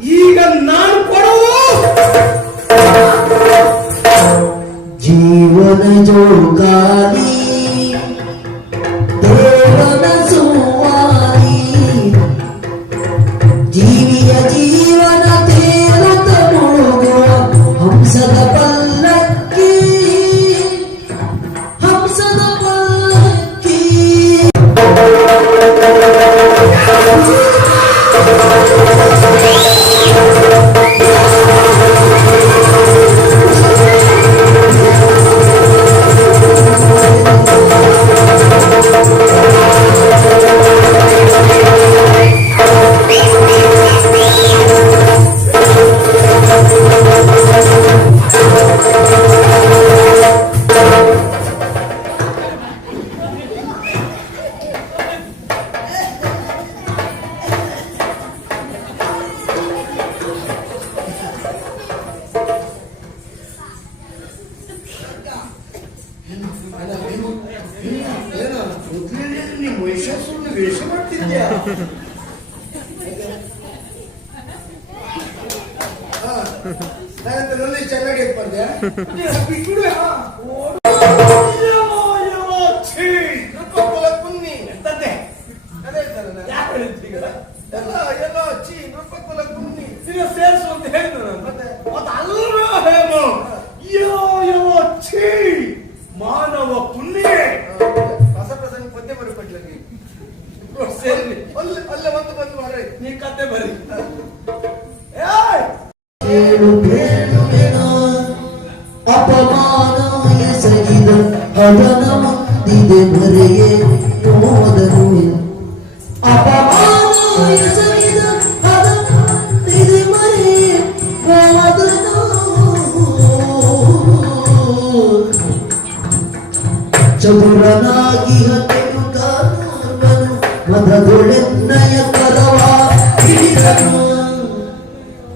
ಈಗ ನಾನು ಕೊಡುವ ಜೀವನ ಜೋಕಾಲಿ ದೇವನ ಸುವಾಲಿ ಜೀವಿಯ ಜೀವನ ತೇಲುತ್ತ ಮುಳುಗುವ ಹಂಸದ ಪಲ್ಲಕ್ಕಿ ಹಂಸದ ಪಲ್ಲಕ್ಕಿ ವೇಷ ಮಾಡ್ತಿದ್ಯಾ? ನಾನಂತರಲ್ಲಿ ಚೆನ್ನಾಗಿ ಬಂದೆ ಕುನ್ನಿ ಎಂತದ್ದೆ ಅದೇ ಯಾಕೆ ಹೇಳಿದ್ದೀಗ ಎಲ್ಲ ಚಿ ನೃಪಕುಲ ಕುನ್ನಿ ಸೇರಿಸು ಅಂತ ಹೇಳಿದ್ರು ಮತ್ತೆ ಅಲ್ವಾ ಹೇಮ ಛೀ ಮಾನವ ಪುಣ್ಯ ಹೊಸ ಪ್ರಸಂಗ ಪದ್ಯ ಬರಪಟ್ಲಕ್ಕೆ ಸೇರಿ ಅಲ್ಲ ಒಂದು ಬಂದು ಮಾರ ನೀ ಕತೆ ಬರಿ ಅಪಮಾನ ಎಸಗಿದ ಹದನ ಮಂದಿದೆ ಬರೆಯೇ ಹೋದನು ಅಪಮಾನ ಎಸಗಿದ ಹದನ ಮಂದಿದೆ ಬರೆಯೇ ಹೋದನು ಚತುರನಾಗಿ ಹತೆಯುತ್ತಾನು ಮದದೊಳೆನ್ನಯ ಕರವ ಹಿಡಿದನು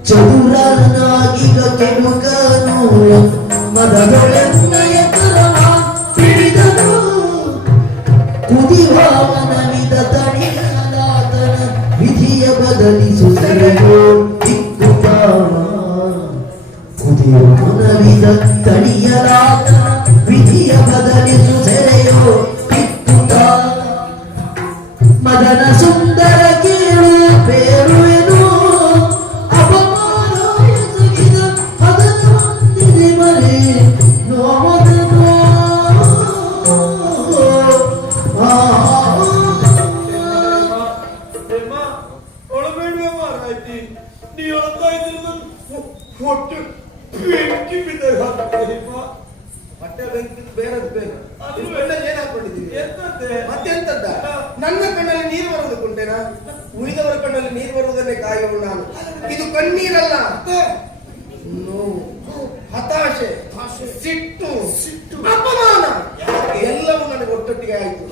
ಚತುರನಾಗಿ ಕೆಡುಕನು ಮದದೊಳೆನ್ನಯ ಕರವ ಹಿಡಿದನು ಕುದಿವಾಮನವಿದ ತಣಿಯಲಾತನ ವಿಧಿಯ ಬದಲಿಸುತ್ತಲೋ ದಿಕ್ಕುತ್ತಾವ ಕುದಿವಾಮನವಿದ ತಣಿಯಲಾತನ ವಿಧಿಯ ಬದಲಿಸು ಸೆರೆಯೋ ಕಿತ್ತುತ್ತ ಮದನ ಸುಂದರ ಕೇಳು ಬೇರುವೆನು ಅಪಮಾನ ಎಸಗಿದ ಅದನ ಮಂದಿದೆ ಮರೆ ನೋವದನು ಒಳಬೇಡುವ ಮಾರಾಯ್ತಿ ನೀ ಹೇಳ್ತಾ ಇದ್ರು ಹೊಟ್ಟೆ ಬೆಂಕಿ ಬಿದ್ದಾಗ ಹೊಟ್ಟೆ ಬೆಂಕಿ ಬೇರೆದು ಬೇರೆ ಏನ್ ಹಾಕೊಂಡಿದ್ದೀವಿ ಮತ್ತೆಂತದ್ದ ನನ್ನ ಕಣ್ಣಲ್ಲಿ ನೀರು ಬರುವುದು ಕುಂಟೇನಾ ಉಳಿದವರ ಕಣ್ಣಲ್ಲಿ ನೀರು ಬರುವುದನ್ನೇ ಕಾಯುವ ನಾನು ಇದು ಕಣ್ಣೀರಲ್ಲ ನೋವು ಹತಾಶೆ ಸಿಟ್ಟು ಅಪಮಾನ ಎಲ್ಲವೂ ನನಗೆ ಒಟ್ಟೊಟ್ಟಿಗೆ ಆಯ್ತು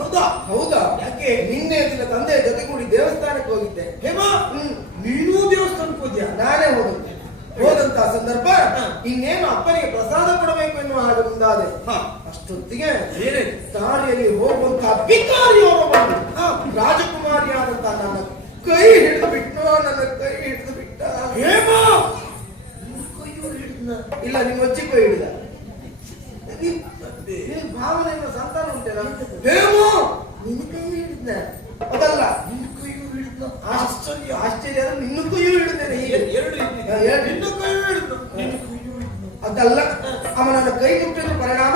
ಹೌದಾ ಯಾಕೆ ನಿನ್ನೆ ದಿನ ತಂದೆಯ ಜೊತೆಗೂಡಿ ದೇವಸ್ಥಾನಕ್ಕೆ ಹೋಗಿದ್ದೆ ಹೇಮಾ ನೀನೂ ದೇವಸ್ಥಾನಕ್ಕೆ ಹೋದ್ಯಾ ನಾನೇ ಹೋಗುತ್ತೆ ಹೋದಂತ ಸಂದರ್ಭ ಇನ್ನೇನು ಅಪ್ಪನಿಗೆ ಪ್ರಸಾದ ಕೊಡಬೇಕು ಎನ್ನುವ ಹಾಗೆ ಮುಂದಾದೆ ಅಷ್ಟೊತ್ತಿಗೆ ದಾರಿಯಲ್ಲಿ ಹೋಗುವಂತ ಭಿಕಾರಿಯವರು ಬಂದು ರಾಜಕುಮಾರಿಯಾದಂತ ನನ್ನ ಕೈ ಹಿಡಿದು ಬಿಟ್ಟು ನನ್ನ ಕೈ ಹಿಡಿದು ಬಿಟ್ಟ ಇಲ್ಲ ನಿಮ್ಮ ಅಜ್ಜಿ ಕೈ ಹಿಡಿದ ಭಾವನೆಯನ್ನು ಸಂತಾನ ಉಂಟೇನ ಹೇಮೋ ನಿನ್ನ ಕೈ ಹಿಡಿದ ಅದಲ್ಲ ನಿನ್ನ ಕೈಯೂ ಹಿಡಿದ ಆಶ್ಚರ್ಯ ಆಶ್ಚರ್ಯ ಅಂದ್ರೆ ನಿನ್ನ ಕೈಯೂ ಹಿಡಿದೇನೆ ಅದಲ್ಲ ಅವ ನನ್ನ ಕೈ ಮುಟ್ಟಿದ ಪರಿಣಾಮ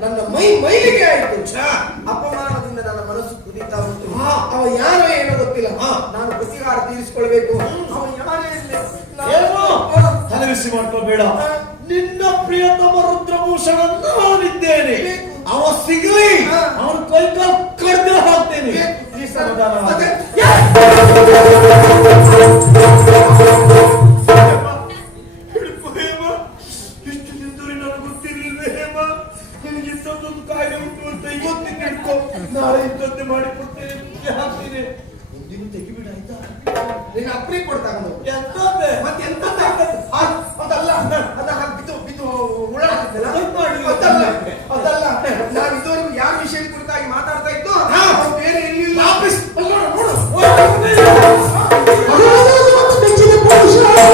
ನನ್ನ ಮೈಲಿಗೆ ಆಯಿತು ಅಪಮಾನದಿಂದ ನನ್ನ ಮನಸ್ಸು ಕುದೀತಾ ಉಂಟು ಅವ ಯಾರೋ ಏನೋ ಗೊತ್ತಿಲ್ಲ ನಾನು ಪ್ರತಿಕಾರ ತೀರಿಸಿಕೊಳ್ಬೇಕು ಅವ ಯಾರೇ ತಲೆಬಿಸಿ ಮಾಡ್ಕೋಬೇಡ ನಿನ್ನ ಪ್ರಿಯತಮ ರುದ್ರಭೂಷಣ ನಾನಿದ್ದೇನೆ ಅವ ಸಿಗಲಿ ಅವನ ಕೈ ಕಾಲು ಕಡ್ದು ಹಾಕ್ತೇನೆ ಇಷ್ಟು ನಿಂತರೆ ನನಗೆ ಗೊತ್ತಿರಲಿಲ್ಲ ಹೇಮ ನಿನಗೆ ಇಂಥದ್ದೊಂದು ಕಾಯಿಲೆ ಉಂಟು ಅಂತ ಇವತ್ತಿನ ಹಿಡ್ಕೊ ನಾಳೆ ಇಂಥದ್ದೇ ಮಾಡಿ ಕೊಡ್ತೇನೆ ಹಾಕ್ತೀನಿ ಮುಂದಿನ ತೆಗಿಬಿಡ ಆಯ್ತಾ ನೀನು ಅಪ್ರಿ ಕೊಡ್ತಾಗ ಎಂತದ್ದೇ ಮತ್ತೆ ಎಂತದ್ದೇ ಅದಲ್ಲ ಅದ ಬಿದ್ದು ಹುಳ ಅದಲ್ಲ ಅದಲ್ಲ ನಾನು ಇದುವರೆಗೂ ಯಾವ ವಿಷಯ ಕುರಿತಾಗಿ ಮಾತಾಡ್ತಾ ಇದ್ದು ಬೇರೆ ಎಲ್ಲಿಲ್ಲ ಬೆಚ್ಚಿದ ಪುರುಷ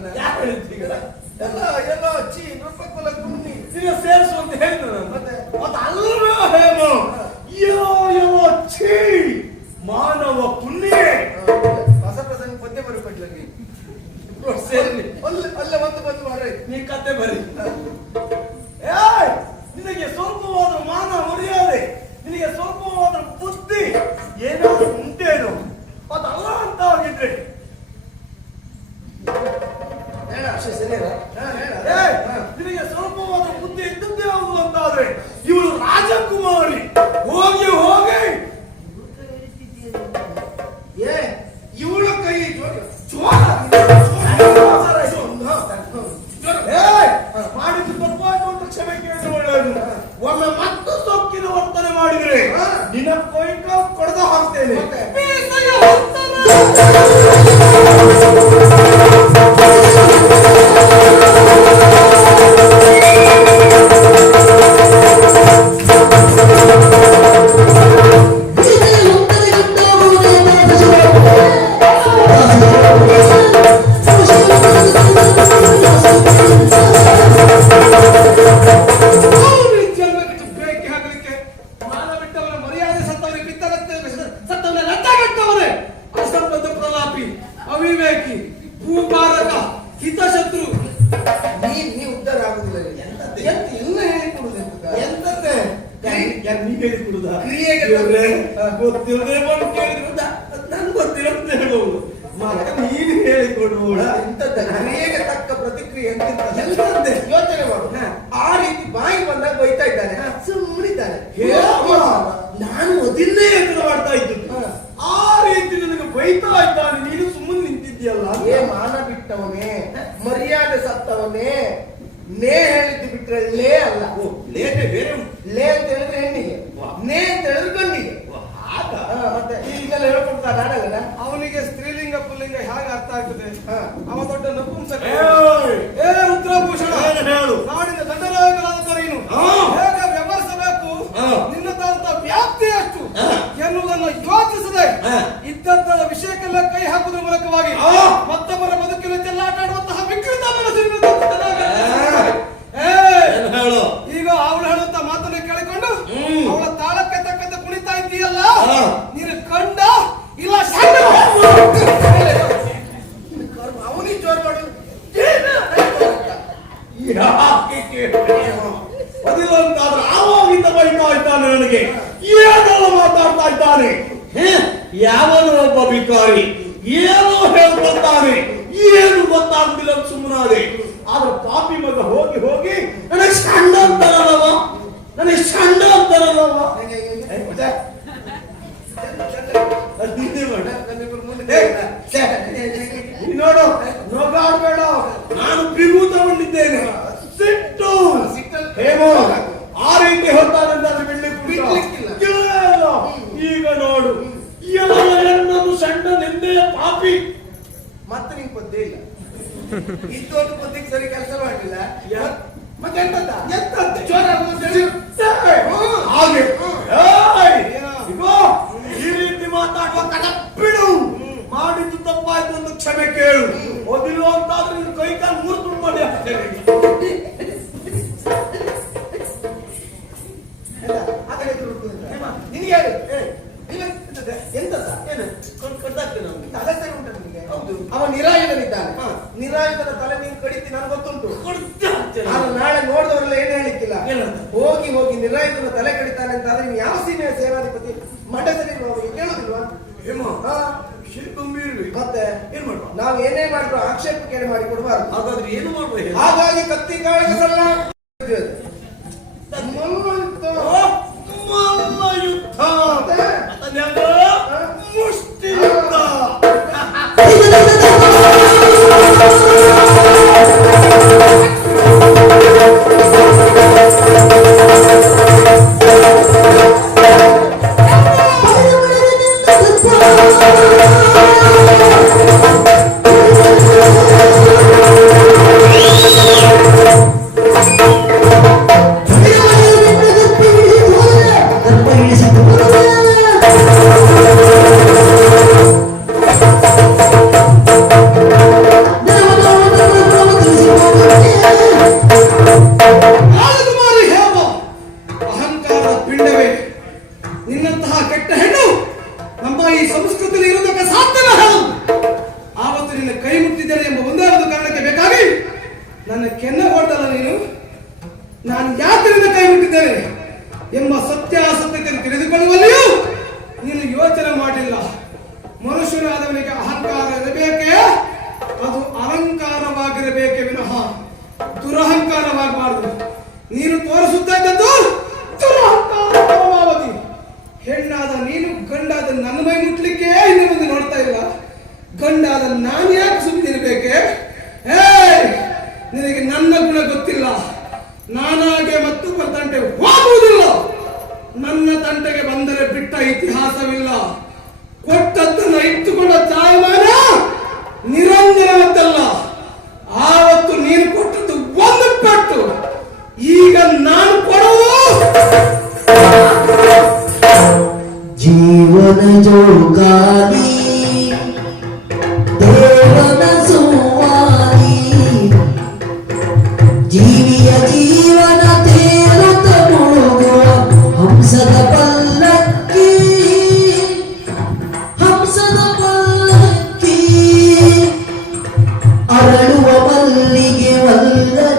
ಅದನ್ನ ಯಾರು ಹೇಳಿದ್ದು ಈಗ? ಎಲ್ಲ ಎಲ್ಲ ಚಿ ನೃಪಕುಲ ಕುನ್ನಿ ಈಗ ಸೇರಿಸು ಅಂತ ಹೇಳಿದ ನಾನು. ಮತ್ತೆ ಅಲ್ವಾ ಹೇಮ ಯೋ ಯೋ ಛೀ ಮಾನವ ಪುಣ್ಯ ಹೊಸ ಪ್ರಸಂಗ ಪದ್ಯ ಬರಬೇಕಲ್ಲಿ ಸೇರಿ ಅಲ್ಲ ಒಂದು ಬಂದು ಮಾಡ್ರಿ ನೀ ಕತೆ ಬರಿ. ಏಯ್ ನಿನಗೆ ಸ್ವಲ್ಪವಾದ ಮಾನ ಮರ್ಯಾದೆ, ನಿನಗೆ ಸ್ವಲ್ಪವಾದ ಬುದ್ಧಿ ಏನಾದ್ರು ಉಂಟೇನು? ಅದಲ್ಲ ಅಂತ ಆಗಿದ್ರೆ ಹೇಳ ಅಷ್ಟೇ ಸರಿಯಲ್ಲ ಏಯ್, ನಿನಗೆ ಸ್ವಲ್ಪವಾದ ಬುದ್ಧಿ ಇದ್ದದ್ದೇ ಹೌದು ಅಂತಾದ್ರೆ ಇವಳು ರಾಜಕುಮಾರಿ. ಹೋಗಿ ಹೋಗಿ ಏ ಇವಳ ಕೈ ಮಾಡಿದ್ದು ತಪ್ಪಾಯ್ತು ಅಂತ ಕ್ಷಮೆ ಕೇಳಿದ್ರೆ ಒಳ್ಳೆಯದು. ಒಮ್ಮೆ ಮತ್ತು ಸೊಕ್ಕಿನ ವರ್ತನೆ ಮಾಡಿದ್ರೆ ನಿನ್ನ ಕೊಯ್ಕ ಕೊಡದ ಹಾಕ್ತೇನೆ. ಮೀಸೆಯ ಅವಿವೇಕಿ, ಭೂಭಾರಕ, ಹಿತಶತ್ರು. ನೀ ಉದ್ಧಾರ ಆಗುದಿಲ್ಲ. ಎಂತದ್ದು ಎಲ್ಲ ಹೇಳಿಕೊಡುದು ಎಂತದ್ದೇ ನೀ ಹೇಳಿ ಕೊಡುದ ಕ್ರಿಯೆಗೆ ಗೊತ್ತಿಲ್ಲದೆ ಬಂದು ಕೇಳಿದ್ರು ನನ್ಗೆ ಗೊತ್ತಿಲ್ಲ ಅಂತ ಹೇಳ್ಬಹುದು. ಮತ್ತೆ ನೀನು ಹೇಳಿಕೊಡುವಳ ಎಂತದ್ದ ಕ್ರಿಯೆಗೆ ತಕ್ಕ ಪ್ರತಿಕ್ರಿಯೆ ಎಂತದ್ದೇ ಯೋಚನೆ ಮಾಡು. ಆ ರೀತಿ ಬಾಯಿ ಬಂದಾಗ ಬೈತಾ ಇದ್ದಾನೆ, ಸುಮ್ಮನಿದ್ದಾನೆ. ನಾನು ಅದನ್ನೇ ಎದುರು ಮಾಡ್ತಾ ಇದ್ದು. ಆ ರೀತಿ ನನಗೆ ಬೈತಾ ಇದ್ದಾನೆ, ನೀನು ಸುಮ್ಮನೆ ನಿಂತಿದ್ಯಲ್ಲ. ಏ ಮಾನ ಬಿಟ್ಟವನೇ, ಮರ್ಯಾದೆ ಸತ್ತವನೇ. ನೇ ಹೇಳಿದ್ದು ಬಿಟ್ರೆ ಲೇ ಅಲ್ಲ. ಲೇಟೆ ಬೇರೆ ಲೇ ಅಂತ ಹೇಳಿದ್ರೆ ಹೆಣ್ಣಿಗೆ, ನೇ ಅಂತ ಹೇಳಿದ್ರೆ ಗಂಡಿಗೆ. ಮತ್ತೆ ಈಗೆಲ್ಲ ಹೇಳ್ಕೊಡ್ತಾ ನಾಡಲ್ಲ. ಅವನಿಗೆ ಸ್ತ್ರೀಲಿಂಗ ಪುಲ್ಲಿಂಗ ಹೇಗೆ ಅರ್ಥ ಆಗ್ತದೆ? ಅವ ದೊಡ್ಡ ನಪುಂಸಕ. ಏ ರುದ್ರಭೂಷಣ, ಹೇಳು. ನಾಡಿನ ದಂಡನಾಯಕನಾದ ನೀನು ಹೇಗೆ ವ್ಯವಹರಿಸಬೇಕು, ನಿನ್ನದಂತ ವ್ಯಾಪ್ತಿ ಎಷ್ಟು ಎನ್ನುವುದನ್ನು ಯೋಚಿಸದೆ ಇದ್ದದ ವಿಷಯಕ್ಕೆಲ್ಲ ಕೈ ಹಾಕುವುದರ ಮೂಲಕವಾಗಿ ಮತ್ತೊಬ್ಬರ ಬದುಕಿನ ಚೆಲ್ಲಾಟ ಆಡುವಂತಹ ವಿಕೃತ ಮನಸ್ಸಿನ ಹೇಳು. ಈಗ ಅವಳು ಹೇಳುವಂತ ಮಾತನ್ನ ಕೇಳಿಕೊಂಡು ಅವಳ ತಾಳಕ್ಕೆ ತಕ್ಕಂತೆ ಕುಣಿತಾ ಇದ್ದೀಯಲ್ಲ, ನೀನು ಕಂಡ ಇಲ್ಲ ಅವನಿಗೆ ಜೋರ್ ಮಾಡು. ಅದಿಲ್ಲಂತಾದ್ರೆ ಆವಾಗಿಂದ ಬೈತಾ ಇದ್ದಾನೆ ನನಗೆ. ಏನೆಲ್ಲ ಮಾತಾಡ್ತಾ ಇದ್ದಾನೆ. ಯಾವನು ಒಬ್ಬ ಬಿಕಾರಿ ಏನೋ ಹೇಳ್ಕೊಳ್ತಾನೆ, ಏನು ಗೊತ್ತಾಗುದಿಲ್ಲ ಸುಮ್ಮನಾದೆ. ಆದ್ರೆ ಪಾಪಿ ಮಗ ಹೋಗಿ ಹೋಗಿ ನನಗೆ ಸಣ್ಣ ಅಂತಾರಲ್ಲವ, ನನಗೆ ಸಣ್ಣ ಅಂತಾರಲ್ಲವ. ನೋಡು, ನೋಗಾಡ್ಬೇಡ, ನಾನು ಬಿಗುತಗೊಂಡಿದ್ದೇನೆ. ಸಿಟ್ಟು ಹೇಮೋ ಆ ರೀತಿ ಹೊತ್ತಾನಂತಾದ್ರೆ ಬಿಡ್ಲಿಕ್ಕಿಲ್ಲ. ಈಗ ನೋಡು, ನನ್ನದು ಸಣ್ಣ ನಿಂದೆಯ ಪಾಪಿ. ಮತ್ತೆ ನಿಂಗೆ ಪದ್ಯ ಇಲ್ಲ. ಇದ್ದೊಂದು ಪದ್ಯಕ್ಕೆ ಸರಿ ಕೆಲಸ ಮಾಡಲಿಲ್ಲ. ಮತ್ತೆ ಎಂತದ್ದ ಎಂತದ್ದು ಜೋರ ಹಾಗೆ ಇಗೋ, ಈ ರೀತಿ ಮಾತಾಡುವ ಕಟಪಿಡು. ಮಾಡಿದ್ದು ತಪ್ಪಾಯ್ತು ಅಂತ ಕ್ಷಮೆ ಕೇಳು. ಓದಿಲ್ಲ ಅಂತಾದ್ರೆ ನಿನ್ನ ಕೈ ಕಾಲು ಮೂರು ತುಂಡು ಮಾಡಿ ಹಾಕ್ತೇನೆ. ನಿನಗೆ ಹೇಳು ಎಂತದ ಏನು ಕಡ್ದಾಕ್ತೇನೆ ಅವನಿಗೆ. ತಲೆ ಸರಿ ಉಂಟು ನಿನಗೆ. ಹೌದು. ಅವ ನಿರಾಯುಧನಿದ್ದಾನೆ. ನಿರಾಯುಧನ ತಲೆ ನೀನು ಕಡಿತಿ ನನಗೆ ಗೊತ್ತುಂಟು. ನಾನು ನಾಳೆ ನೋಡಿದವರೆಲ್ಲ ಏನು ಹೇಳಿಕ್ಕಿಲ್ಲ. ಹೋಗಿ ಹೋಗಿ ನಿರಾಯುಧನ ತಲೆ ಕಡಿತಾನೆ ಅಂತ ಆದ್ರೆ ನೀನು ಯಾವ ಸೀಮೆಯ ಸೇನಾಧಿಪತಿ ಮಂಡ್ಯ ಸರಿ ಕೇಳುದಿಲ್ವಾ? ವಿಷಯ ಗಂಭೀರ. ಮತ್ತೆ ಏನ್ ಮಾಡುವ? ನಾವು ಏನೇ ಮಾಡಿದ್ರು ಆಕ್ಷೇಪಕ್ಕೆ ಮಾಡಿ ಕೊಡಬಾರ್ದು. ಹಾಗಾದ್ರೆ ಏನು ಮಾಡುವ? ಹಾಗಾಗಿ ಕತ್ತಿ ಕಾಳಗದಲ್ಲ ಮಲ್ಲ ಯುದ್ಧ, ಮುಷ್ಟಿ ಯುದ್ಧ.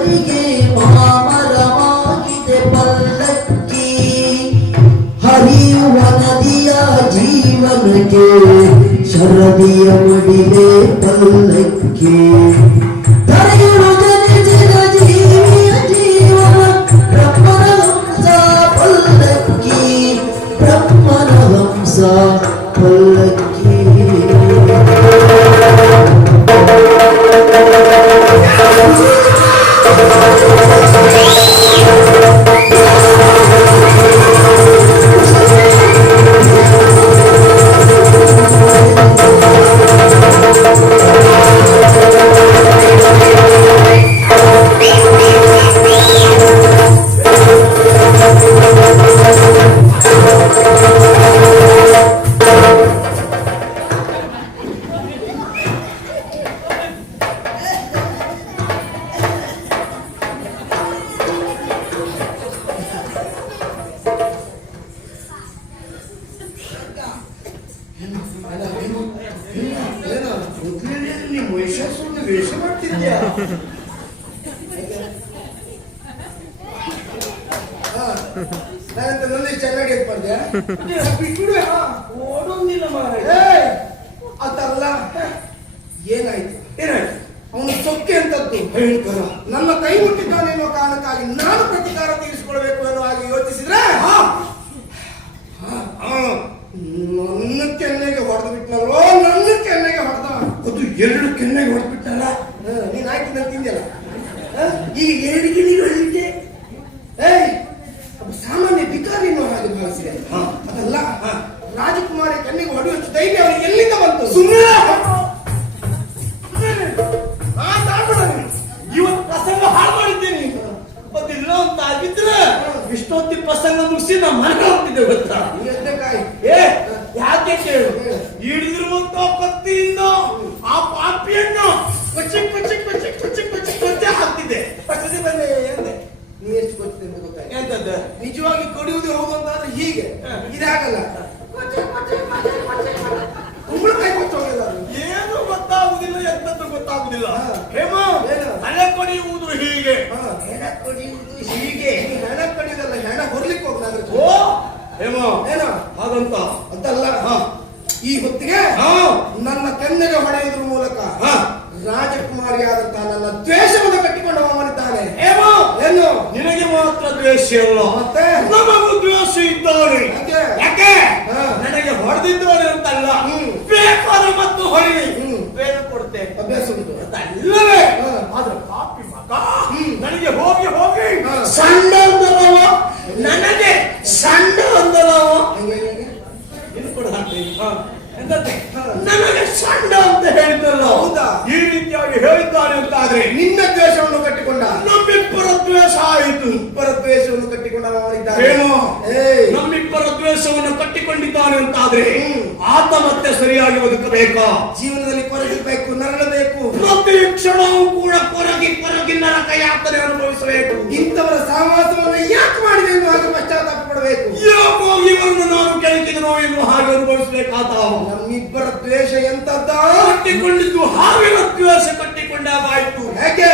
ಜನರಿಗೆ ಮಾಮರವಾಗಿದೆ ಪಲ್ಲಕ್ಕಿ ಹರಿಯುವ ನದಿಯ ಜೀವನಕ್ಕೆ ಶರದಿಯ ಮುಡಿಲೆ ಪಲ್ಲಕ್ಕಿ ಧರೆಯುವ ಜನಿಸಿದ ಜೀವಿಯ ಜೀವನ ಬ್ರಹ್ಮನ ಹಂಸ ಪಲ್ಲಕ್ಕಿ ಬ್ರಹ್ಮನ ಹಂಸ ಪಲ್ಲಕ್ಕಿ ನೀವು ವೈಶಾಖ ವೇಷ ಮಾಡ್ತಿದ್ಯಾ? ನಾನಂತ ನನ್ನ ಚೆನ್ನಾಗಿ ಎತ್ಪಡ್ದೆ ಬಿಟ್ಬಿಡುವೆ ಓಡೋಂಗಿಲ್ಲ ಮಾರಾಯ. ಅದಲ್ಲ ಏನಾಯ್ತು ಏನಾಯ್ತು? ಅವನು ಸೊಕ್ಕೆ ಅಂತದ್ದು ಭಯಂಕರ. ನನ್ನ ಕೈ ಮುಟ್ಟಿದ್ದಾನೆ ಎನ್ನುವ ಕಾರಣಕ್ಕಾಗಿ ನಾನು ಪ್ರತಿಕಾರ ತೀರಿಸಿಕೊಳ್ಬೇಕು ಅನ್ನೋ ಹಾಗೆ ಯೋಚಿಸಿದ್ರೆ ನನ್ನ ಕೆನ್ನೆಗೆ ಹೊಡೆದು ಬಿಟ್ನಲ್ವೋ, ನನ್ನ ಕೆನ್ನೆಗೆ ಹೊಡೆದ. ಅದು 2 ಕೆನ್ನೆಗೆ ಹೊಡೆದ್ಬಿಟ್ಟಲ್ಲ. ನೀನ್ ಹಾಕಿದ್ದ ತಿಂದಲ್ಲ ಈಗ 2 ಗಿಣಿಗಳು ಹೇಳಿದ್ದೆ. ಸಾಮಾನ್ಯ ಭಿಕಾರಿ ಅನ್ನೋ ಹಾಗೆ ಭಾವಿಸಿದೆ. ಅದಲ್ಲ ರಾಜಕುಮಾರಿ ಕೆನ್ನೆಗೆ ಹೊಡೆಯುವಷ್ಟು ಧೈರ್ಯ ಅವನಿಗೆ ಎಲ್ಲಿಂದ ಬಂತು? ಸುಮ್ಮನೆ ಇವತ್ತು ಪ್ರಸಂಗ ಹಾಳು ಮಾಡಿದ್ದೇನೆ. ಅದಿಲ್ಲ ಅಂತ ಆಗಿದ್ರೆ ಇಷ್ಟೊತ್ತಿ ಪ್ರಸಂಗ ಮುಗಿಸಿ ನಾವು ಮನೆಗೆ ಹೋಗ್ತಿದ್ದೆ ಗೊತ್ತಾ? ಯಾಕೆ ಕೇಳು, ಹಿಡಿದಿರುವಂತ ಕತ್ತಿಯಿಂದ ಆ ಪಾಪಿಯನ್ನು ಕೊಚ್ಚಿ ಕೊಚ್ಚಿ ಕೊಚ್ಚಿ ಕೊಚ್ಚಿ ಕೊಚ್ಚಿ ಕೊಚ್ಚಿ ಹಾಕ್ತಿದ್ದೆ. ಪಕ್ಕದ ಬಂದೆ ಎಂದೆ. ನೀ ಎಷ್ಟು ಗೊತ್ತಿದೆ ಅಂತ ಗೊತ್ತಾಯ್ತು. ಎಂತದ್ದು? ನಿಜವಾಗಿ ಕೊಡಿಯುವುದು ಹೌದು ಅಂತಾದ್ರೆ ಹೀಗೆ ಇದಾಗಲ್ಲ. ಕುಂಬಳಕಾಯಿ ಕೊಚ್ಚೋಗಿಲ್ಲ. ಏನು ಗೊತ್ತಾಗುದಿಲ್ಲ, ಎಂತದ್ದು ಗೊತ್ತಾಗುದಿಲ್ಲ. ಹೇಮ, ಏನು? ತಲೆ ಕೊಡಿಯುವುದು ಹೀಗೆ. ಹೆಣ ಕೊಡಿಯುವುದು ಹೀಗೆ. ಹೆಣ ಕಡಿಯೋದಲ್ಲ, ಹೆಣ ಹೊರ್ಲಿಕ್ಕೆ ಹೋಗ್ಲಾದ್ರೆ. ಓ ಹೇಮ, ಏನೋ ಹಾಗಂತ ಅದಲ್ಲ. ಈ ಹೊತ್ತಿಗೆ ನನ್ನ ಕೆನ್ನೆಗೆ ಹೊಡೆಯುವುದ್ರ ಮೂಲಕ ರಾಜಕುಮಾರಿಯಾದಂತಹ ನನ್ನ ದ್ವೇಷವನ್ನು ಕಟ್ಟಿಕೊಂಡು ಅವನಿದ್ದಾನೆ. ಹೇಮ, ಏನು ನಿನಗೆ ಮಾತ್ರ ದ್ವೇಷ ಅಲ್ಲ, ಮತ್ತೆ ನಮಗೂ ದ್ವೇಷ ಇದ್ದಾನೆ. ಯಾಕೆ? ಯಾಕೆ? ನನಗೆ ಹೊಡೆದಿದ್ದಾನೆ ಅಂತಲ್ಲ, ಬೇಕಾದ ಮತ್ತು ಹೊಳಿ ಬೇಗ ಕೊಡ್ತೇನೆ ಅಭ್ಯಾಸ ಉಂಟು. ಅಲ್ಲವೇ? ಆದ್ರೆ ಪಾಪಿ ಮಗ ನನಗೆ ಹೋಗಿ ಹೋಗಿ ಸಣ್ಣ ಅಂದಲವ, ನನಗೆ ಸಣ್ಣ ಅಂದಲವ. ಇದು ಕೂಡ ನನಗೆ ಸಣ್ಣ ಅಂತ ಹೇಳಿದ್ದಲ್ಲ. ಹೌದಾ? ಈ ರೀತಿಯಾಗಿ ಹೇಳಿದ್ದಾನೆ ಅಂತ ಆದ್ರೆ ನಿನ್ನ ದ್ವೇಷವನ್ನು ಕಟ್ಟಿಕೊಂಡ, ನಮ್ಮಿಬ್ಬರ ದ್ವೇಷ ಆಯಿತು. ಇಬ್ಬರ ದ್ವೇಷವನ್ನು ಕಟ್ಟಿಕೊಂಡ ಏನು? ನಮ್ಮಿಬ್ಬರ ದ್ವೇಷವನ್ನು ಕಟ್ಟಿಕೊಂಡಿದ್ದಾನೆ ಅಂತ ಆದ್ರೆ ಆತ ಮತ್ತೆ ಸರಿಯಾಗಿ ಬದುಕಬೇಕಾ? ಜೀವನದಲ್ಲಿ ಕೊರಗಿರ್ಬೇಕು, ನರಳಬೇಕು. ಪ್ರತಿ ಕ್ಷಣವೂ ಕೂಡ ಕೊರಗಿ ಕೊರಗಿ ನರಕ ಯಾತನೆ ಅನುಭವಿಸಬೇಕು. ಇಂಥವರ ಸಹವಾಸವನ್ನು ಯಾಕೆ ಮಾಡಿದೆ ಎನ್ನುವ ಹಾಗೆ ಪಶ್ಚಾತ್ತಾಪ ಪಡಬೇಕು. ಯಾಕೋ ಇವರನ್ನು ನಾನು ಕೆಳಕಿದನೋ ಎನ್ನುವ ಹಾಗೆ ಅನುಭವಿಸಬೇಕಾದ. ನಮ್ಮಿಬ್ಬರ ದ್ವೇಷ ಎಂತದ್ದ? ಕಟ್ಟಿಕೊಂಡಿದ್ದು ಹಾವಿನ ದ್ವೇಷ ಕಟ್ಟಿಕೊಂಡಾಗಾಯ್ತು. ಯಾಕೆ?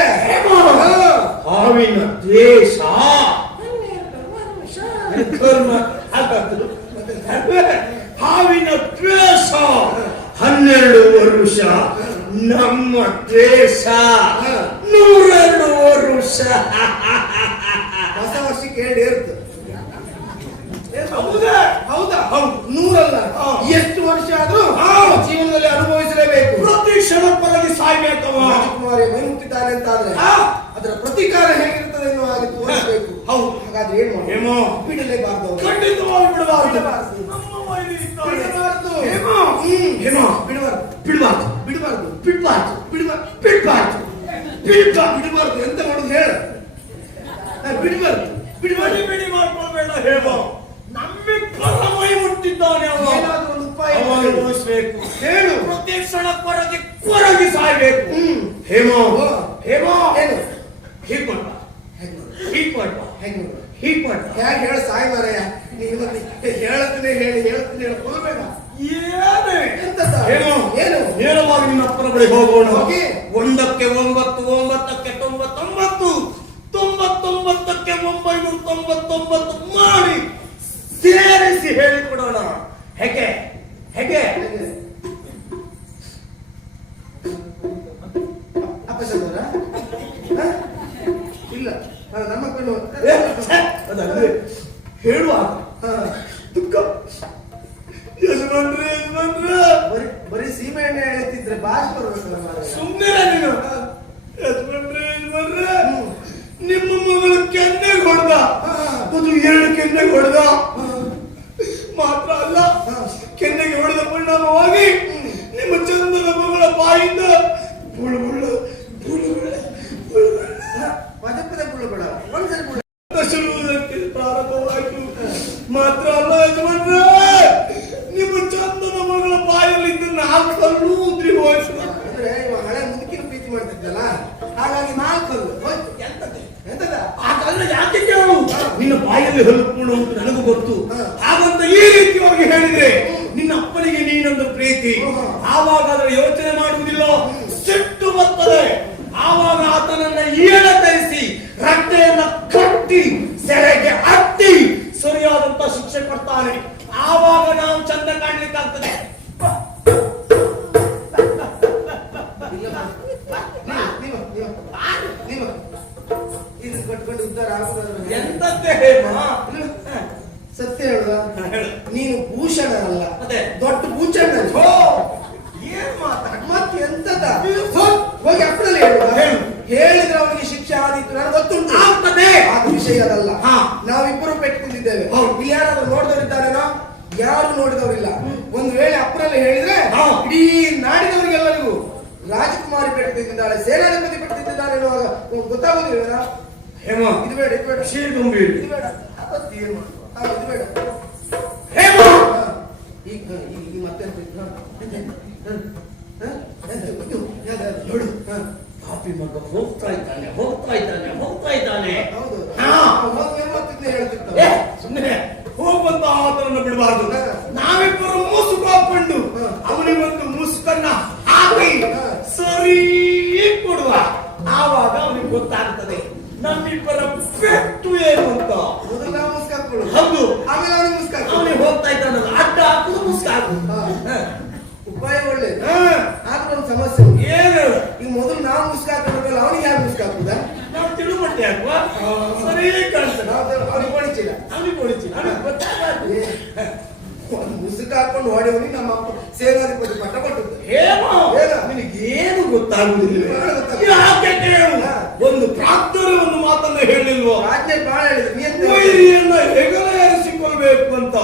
ಹಾವಿನ ದ್ವೇಷ ಹಾವಿನ ದ್ವೇಷ 12 ವರುಷ, ನಮ್ಮ ದ್ವೇಷ 102 ವರುಷ. ಹೊಸ ವರ್ಷಕ್ಕೆ 2 ಏರ್ತು. ಹೌದಾ? ಹೌದಾ? ಹೌದು. 100 ಅಲ್ಲ, ಎಷ್ಟು ವರ್ಷ ಆದ್ರೂ ಜೀವನದಲ್ಲಿ ಅನುಭವಿಸಲೇಬೇಕು. ಪ್ರತಿ ಕ್ಷಣ ಪರಗಿ ಸಾಯ್ಬೇಕವ. ರಾಜಕುಮಾರಿ ಮೈ ಮುಟ್ಟಿದ್ದಾನೆ ಅಂತಾದ್ರೆ ಅದರ ಪ್ರತಿಕಾರ ಹೇಗಿರ್ತದೆ ಎನ್ನುವ ಹಾಗೆ ತೋರಿಸಬೇಕು. ಹೌದು. ಹಾಗಾದ್ರೆ ಏನ್ ಮಾಡಿ? ಹೇಮೋ, ಬಿಡಲೇಬಾರ್ದು. ಖಂಡಿತವಾಗಿ ಬಿಡಬಾರದು. ಬಿಡಬಾರ್ದು. ಬಿಡಬಾರದು. ಹೇಮೋ, ಹೇಮೋ, ಬಿಡಬಾರ್ದು. ಬಿಡಬಾರದು. ಬಿಡಬಾರ್ದು. ಬಿಡಬಾರದು. ಬಿಡಬಾರ್ದು. ಬಿಡಬಾರದು. ಬಿಡಬಾರ್ದು. ಎಂತ ಮಾಡುದು ಹೇಳ? ಬಿಡಬಾರ್ದು. ಬಿಡಿ ಬಿಡಿ ಮಾಡ್ಕೊಳ್ಬೇಡ. ಹೇಮೋ, ನಮ್ಮಿಬ್ಬರ ಮೈ ಮುಟ್ಟಿದ್ದಾನೆ ಅವ. ಏನಾದ್ರೂ ಒಂದು ಉಪಾಯ ಅವ ಅನುಭವಿಸ್ಬೇಕು. ಹೇಳು. ಪ್ರತಿ ಕ್ಷಣ ಕೊರಗಿ ಕೊರಗಿ ಸಾಯ್ಬೇಕು. ಹೇಮೋ, ಹೇಮೋ, ಏನು? ಹೀಗ್ ಮಾಡ, ಹೇಗ್ ಮಾಡು? ಹೀಗ್ ಮಾಡ, ಹೇಗ್ ಮಾಡು? ಹೀಗ್ ಮಾಡ. ಹೇಗೆ ಹೇಳ ಸಾಯಿ ಮಾರಾಯ. ನೀನು ಮತ್ತೆ ಹೇಳ್ತೀನಿ ಹೇಳಿ ಕೊಲ್ಬೇಡ. ಏನೇ ಎಂತದ? ಏನು? ಏನು? ನೇರವಾಗಿ ನಿನ್ನ ಅಪ್ಪನ ಬಳಿ ಹೋಗೋಣ. ಹೋಗಿ 1ಕ್ಕೆ 9, 9ಕ್ಕೆ 99, 99 ಮಾಡಿ ಸೇರಿಸಿ ಹೇಳಿಕೊಡೋಣ. ಹೇಗೆ ಹೇಗೆ ಅಪಶಬ್ದನಾ? ಹ? ಇಲ್ಲ ನಮ್ಮ ಕಣ್ಣು ಅದಲ್ಲೇ ಹೇಳುವಾಗ ಹ. ದುಃಖ. ಯಜಮಾನ್ರೆ ಬರೀ ಸೀಮೆ ಎಣ್ಣೆ ಎಳೆತಿದ್ರೆ ಭಾಷೆ ಬರ್ಬೇಕಲ್ಲ ಮಾರ್ರೆ. ಸುಮ್ಮನೆ ನೀನು. ಯಜಮಾನ್ರೆ ನಿಮ್ಮ ಮಗಳು ಕೆನ್ನೆಗೆ ಹೊಡೆದ, ಅದು 2 ಕೆನ್ನೆಗೆ ಹೊಡೆದ. ಮಾತ್ರ ಅಲ್ಲ, ಕೆನ್ನೆಗೆ ಹೊಡೆದ ಪರಿಣಾಮವಾಗಿ ನಿಮ್ಮ ಚಂದದ ಮಗಳ ಬಾಯಿಂದ ಬುಳು ಬುಳು ಬುಳು ಬುಳು ಪದೇ ಪದೇ ಬುಳ್ಳುಬೇಡ, ಒಂದ್ಸರಿ ಬುಳ್ಳು. ಶುರುವುದಕ್ಕೆ ಪ್ರಾರಂಭವಾಯಿತು. ಮಾತ್ರ ಅಲ್ಲ ಯಜಮಾನ್ರೆ, ನಿಮ್ಮ ಚಂದದ ಮಗಳ ಬಾಯಲ್ಲಿದ್ದ 4 ಕಲ್ಲು ಉದ್ರಿ ಹೋಯ್ತು. ಅಂದ್ರೆ ಇವ ಹಳೆ ಮುದುಕಿನ ಪ್ರೀತಿ ಮಾಡ್ತಿದ್ದಲ್ಲ, ಹಾಗಾಗಿ 4 ಕಲ್ಲು ಹೋಯ್ತು. ಎಂತದ ಆ ಕಲ್ಲು ಯಾಕೆ ಕೇಳು? ನಿನ್ನ ಬಾಯಲ್ಲಿ ಹಲ್ಪುಣ ಅಂತ ನನಗೂ ಗೊತ್ತು. ಹಾಗಂತ ಈ ರೀತಿಯಾಗಿ ಹೇಳಿದ್ರೆ ನಿನ್ನ ಅಪ್ಪನಿಗೆ ನೀನೊಂದು ಪ್ರೀತಿ, ಆವಾಗ ಅದರ ಯೋಚನೆ ಮಾಡುವುದಿಲ್ಲ, ಸಿಟ್ಟು ಬರ್ತದೆ. ಆವಾಗ ಆತನನ್ನ ಏಳ ತರಿಸಿ ರಟ್ಟೆಯನ್ನ ಕಟ್ಟಿ ಸೆರೆಗೆ ಹತ್ತಿ ಸರಿಯಾದಂತ ಶಿಕ್ಷೆ ಕೊಡ್ತಾನೆ. ಆವಾಗ ನಾವು ಚಂದ ಕಾಣ್ಲಿಕ್ಕಾಗ್ತದೆ. ನೀವು ಇದು ಕಟ್ಕೊಂಡು ಉದ್ಧಾರ ಆಗುದಾದ್ರೆ ಎಂತದ್ದೇ ಹೇಮ? ಸತ್ಯ ಹೇಳುವ, ನೀನು ಭೂಷಣ ಅಲ್ಲ, ಅದೇ ದೊಡ್ಡ ಭೂಷಣ. ಏನ್ ಮಾತಾಡ ಮತ್ತೆ ಎಂತದ? ಹೋಗಿ ಅಪ್ಪನಲ್ಲಿ ಹೇಳುವ. ಹೇಳಿದ್ರೆ ಅವನಿಗೆ ಶಿಕ್ಷೆ ಆದಿತ್ತು ನನಗೆ ಗೊತ್ತುಂಟು. ಆಗ್ತದೆ. ಅದು ವಿಷಯ ಅದಲ್ಲ. ಹಾ. ನಾವಿಬ್ಬರು ಪೆಟ್ಕೊಂಡಿದ್ದೇವೆ. ಇಲ್ಲಿ ಯಾರಾದ್ರೂ ನೋಡಿದವರಿದ್ದಾರೇನೋ? ಯಾರು ನೋಡಿದವರಿಲ್ಲ. ಒಂದು ವೇಳೆ ಅಪ್ಪನಲ್ಲಿ ಹೇಳಿದ್ರೆ ಇಡೀ ನಾಡಿನವರಿಗೆಲ್ಲರಿಗೂ ರಾಜಕುಮಾರಿ ಪೆಟ್ಟಿದ್ದಾಳೆ, ಸೇನಾಧಿಪತಿ ಪೆಟ್ಟಿದ್ದಾಳೆ ಎನ್ನುವಾಗ ಗೊತ್ತಾಗೋದಿಲ್ಲ. ಹೇಮ, ಇದು ಬೇಡ, ಇದು ಬೇಡ, ಶ್ರೀಗಂಭೀರ್ ಇದು ಬೇಡ, ಇದು ಬೇಡ. ಹೇಮ, ಈಗ ಮತ್ತೆ ನೋಡು, ಪಾಪಿ ಮಗ ಹೋಗ್ತಾ ಇದ್ದಾನೆ ಹೋಗ್ತಾ ಇದ್ದಾನೆ ಹೋಗ್ತಾ ಇದ್ದಾನೆ. ಹೌದು. ಹಾ. ಹೇಳ್ತಿರ್ತಾವೆ. ಸುಮ್ಮನೆ ಹೋಗುವಂತ ಆತನನ್ನು ಬಿಡಬಾರ್ದು. ನಾವಿಬ್ಬರು ಮುಸುಕು ಹಾಕೊಂಡು ಅವನಿಗೊಂದು ಮುಸುಕನ್ನ ಹಾಕಿ ಸರಿ ಕೊಡುವ. ಆವಾಗ ಅವನಿಗೆ ಗೊತ್ತಾಗ್ತದೆ ನಮ್ಮಿಬ್ಬರ ಪೆಟ್ಟು ಏನು ಅಂತ. ಮೊದಲು ನಾವು ಮುಸ್ಕಾಕ್ಕೊಳ್ಳು. ಹೌದು. ಆಮೇಲೆ ಅವನಿಗೆ ಮುಸ್ಕಾಕು. ಅವನಿಗೆ ಹೋಗ್ತಾ ಇದ್ದಾನಲ್ಲ, ಅಡ್ಡ ಹಾಕುದು ಮುಸ್ಕಾಕು. ಉಪಾಯ ಒಳ್ಳೇದು. ಆದ್ರೆ ಒಂದು ಸಮಸ್ಯೆ ಉಂಟು. ಏನು? ಈಗ ಮೊದಲು ನಾವು ಮುಸ್ಕಾಕೊಂಡ್ರಲ್ಲ, ಅವನಿಗೆ ಯಾರು ಮುಸ್ಕಾಕುದ? ನಾವು ತಿಳುಮಟ್ಟೆ ಹಾಕುವ. ಸರಿ ಕಾಣ್ತದೆ. ಅವ್ನಿಗೆ ಹೊಡಿಚಿಲ್ಲ, ಅವನಿಗೆ ಹೊಡಿತೀನಿ, ಅವನಿಗೆ ಗೊತ್ತಾಗಲ್ಲ. ಒಂದು ಮುಸುಕ ಹಾಕೊಂಡು ಹೊಡೆಯವನಿಗೆ ನಮ್ಮ ಅಪ್ಪ ಸೇನಾಧಿಪತಿ ಪಟ್ಟ ಕೊಟ್ಟದ್ದು. ಏನು? ಏನು? ನಿನಗೇನು ಗೊತ್ತಾಗುವುದಿಲ್ಲ. ಗೊತ್ತಾಗುದಿಲ್ಲ. ಯಾಕೆ ಕೇಳು? ಒಂದು ಪ್ರಾಕ್ತರು ಒಂದು ಮಾತನ್ನ ಹೇಳಿಲ್ವೋ? ರಾಜ್ಯ ಬಾಳ ಹೇಳಿದ್ರು, ನೀ ಎಂತ ವೈರಿಯನ್ನ ಹೆಗಲ ಏರಿಸಿಕೊಳ್ಬೇಕು ಅಂತ.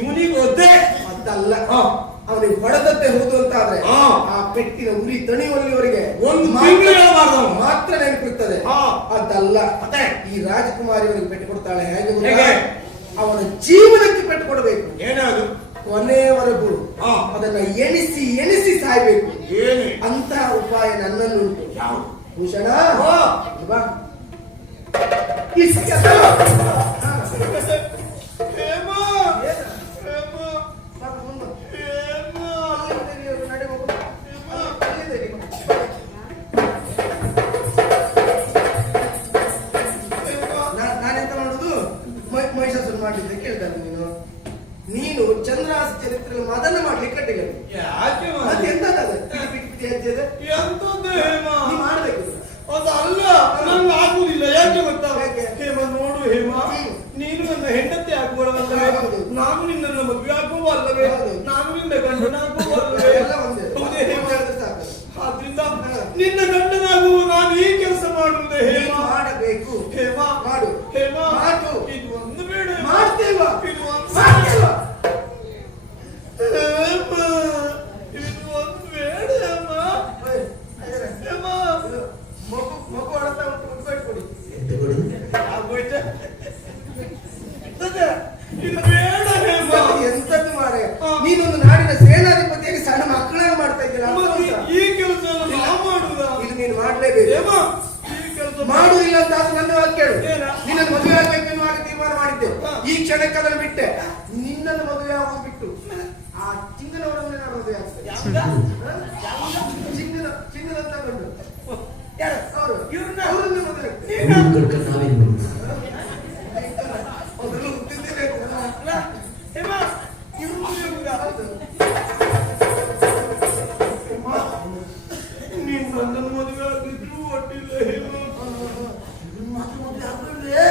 ಇವನಿಗೆ ಗೊತ್ತೇ ಅದಲ್ಲ. ಅವನಿಗೆ ಹೊಡೆದದ್ದೇ ಹೌದು ಅಂತ ಆದ್ರೆ ಆ ಪೆಟ್ಟಿನ ಉರಿ ತಣಿಯುವಲ್ಲಿವರೆಗೆ ಒಂದು ತಿಂಗಳು ಮಾತ್ರ ನೆನಪಿರ್ತದೆ. ಅದಲ್ಲ, ಈ ರಾಜಕುಮಾರಿ ಅವನಿಗೆ ಪೆಟ್ಟು ಕೊಡ್ತಾಳೆ. ಹೇಗೆ? ಅವನ ಜೀವನಕ್ಕೆ ಪೆಟ್ಟು ಕೊಡಬೇಕು. ಏನಾದ್ರು ಕೊನೆಯವರೆಗೂ ಅದನ್ನ ಎಣಿಸಿ ಎಣಿಸಿ ಸಾಯ್ಬೇಕು. ಏನು ಅಂತ ಉಪಾಯ ನನ್ನಲ್ಲುಂಟು. ಭೂಷಣ ಬಾ. ನಾನೆಂತ ಮಾಡುದು? ಮಹಿಷಾಸುರ ಮಾಡಿದ್ದೆ ಕೇಳ್ತಾನೆ ನೀನು. ನೀನು ಚಂದ್ರಾಸ ಚರಿತ್ರೆಯಲ್ಲಿ ಮದನ ಮಾಡ್ಲಿಕ್ಕೆ ಕಟ್ಟಿಗೆ ಮತ್ತೆ ಎಂತದ ನೀ ಮಾಡ್ಬೇಕು. ಅದಲ್ಲ, ನಂಗೆ ಆಗುದಿಲ್ಲ. ಯಾಕೆ ಗೊತ್ತಾ? ಹೇಮ ನೋಡು, ಹೇಮ ನೀನು ನನ್ನ ಹೆಂಡತಿ ಆಗುವಲ್ಲವೇ? ನಾನು ನಿನ್ನನ್ನು ಮದುವೆ ಆಗುವ ಅಲ್ಲವೇ? ನಾನು ನಿನ್ನ ಗಂಡನಾಗುವ ಅಲ್ಲವೇ? ಹೌದೇ ಹೇಮ? ಆದ್ರಿಂದ ನಿನ್ನ ಗಂಡನಾಗುವ ನಾನು ಈ ಕೆಲಸ ಮಾಡುವುದೇ ಹೇಮ? ಮಾಡಬೇಕು. ಹೇಮ ಮಾಡು. ಹೇಮ ಮಾಡು. ಇದು ಒಂದು ಬೇಡ. ಮಾಡ್ತೇವಾ? ಇದು ಒಂದು ಮಾಡ್ತೇವಾ? ಹೇಮ ಇದು ಒಂದು ಬೇಡ. ಹೇಮ ಮಗು ಹೊಡೆತ ಉಂಟು, ಉಟ್ಬೇಕು ಕೊಡಿ. ಆಗೋಯ್ತ ಇದು ಬೇಡ ಹೇಮ. ಎಂತದ್ದು ಮಾರೆ, ನೀನೊಂದು ನಾಡಿನ ಸೇನಾಧಿಪತಿಯಾಗಿ ಸಣ್ಣ ಮಕ್ಕಳನ್ನ ಮಾಡ್ತಾ ಇದ್ದೀರಾ? ಈ ಕೆಲಸ ನಾವು ಮಾಡುವುದಾ? ಇದು ನೀನು ಮಾಡ್ಲೇಬೇಕು. ಹೇಮ ಈ ಕೆಲಸ ಮಾಡುವುದಿಲ್ಲ ಅಂತ ಆದ್ರೆ ನನ್ನ ಮಾತು ಕೇಳು. ಏನ? ನಿನ್ನನ್ನು ಮದುವೆ ಆಗ್ಬೇಕು ಎನ್ನುವಾಗ ತೀರ್ಮಾನ ಮಾಡಿದ್ದೆ. ಈ ಕ್ಷಣಕ್ಕೆ ಅದನ್ನು ಬಿಟ್ಟೆ. ನಿನ್ನನ್ನು ಮದುವೆ ಆಗೋದು ಬಿಟ್ಟು ಆ ಚಿನ್ನದವರನ್ನೇ ನಾನು ಮದುವೆ ಆಗ್ತೇನೆ. ಚಿನ್ನದಂತ ಗಂಡು ಅವರು, ಇವ್ರನ್ನ ಮದುವೆ ನಾವೇನು ಮಾಡಿಲ್ಲ ಹೇಮಾ. ಮಾತ್ರ ಮದುವೆ ಆಗ್ಬಿಡ್ವೆ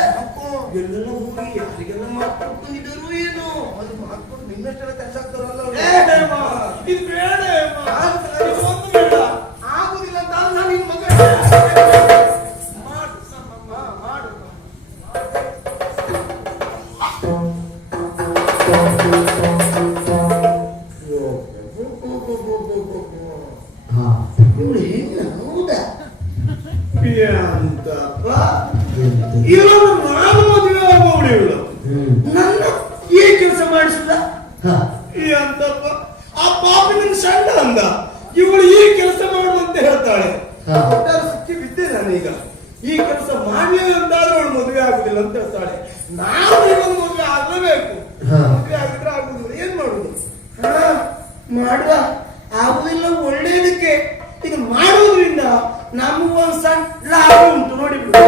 ಎಲ್ಲೆಲ್ಲ ಹೋಗಿ ಯಾರಿಗೆಲ್ಲ ಮಾತಾಡ್ಕೊಂಡಿದ್ದರು ಏನು ಅದು ಮಾಡ್ಕೊಂಡು ನಿನ್ನಷ್ಟೆಲ್ಲ ಕೆಲಸ ಆಗ್ತಾರಲ್ಲ ಏ ಹೇಮಾ, ಇದು ಬೇಡ ಹೇಮಾ. ಇದು ಒಂದು ಬೇಡ. ಆಗುದಿಲ್ಲ ಅಂತ ನಾನು ನಿನ್ನ ಮಗ ಮಾಡು ಮಾಡು ಹಾ ಇವಳು ಹೆಣ್ಣು ಹೌದಾ ಎಂತಪ್ಪ ಇವಳು ನಾನು ಮದುವೆ ಆಗೋಳು ಇವಳು ನನ್ನ ಈ ಕೆಲಸ ಮಾಡಿಸಿದ ಹಾ ಅಂತಪ್ಪ ಆ ಪಾಪಿ ನನ್ನ ಸಣ್ಣ ಅಂದ ಇವಳು ಈ ಕೆಲಸ ಮಾಡುವಂತ ಹೇಳ್ತಾಳೆ ಹಾ. ಒಟ್ಟಾರೆ ಸಿಕ್ಕಿ ಬಿದ್ದೆ ನಾನೀಗ ಈ ಕೆಲಸ ಮಾಡ್ಲಿಲ್ಲ ಅಂತಾದ್ರೆ ಅವಳು ಮದುವೆ ಆಗುದಿಲ್ಲ ಅಂತ ಹೇಳ್ತಾಳೆ. ನಾವು ಇವಳು ಮದುವೆ ಆಗ್ಲೇಬೇಕು. ಹಾ. ಮದುವೆ ಆಗಿದ್ರೆ ಆಗುದಿಲ್ಲ, ಏನ್ ಮಾಡುದು? ಮಾಡುವ ಆಗುದಿಲ್ಲ ಒಳ್ಳೇದಕ್ಕೆ ಇದು ಮಾಡುವುದರಿಂದ ನಮಗೊಂದು ಸಣ್ಣ ಲಾಭ ಉಂಟು ನೋಡಿ ಬಿಡು.